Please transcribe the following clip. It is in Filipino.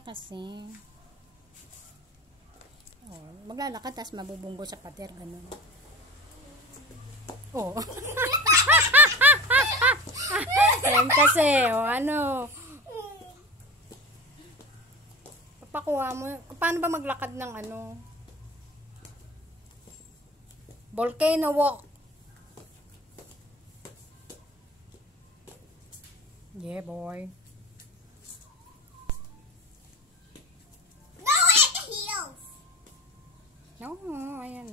na kasi. Oh, maglalakad, tapos mabubunggo sa pader, ganun. Oh. Yan kasi, oh, ano. Papakuha mo. Paano ba maglakad ng ano? Volcano walk. Yeah, boy. No, at the heels. No, ayan.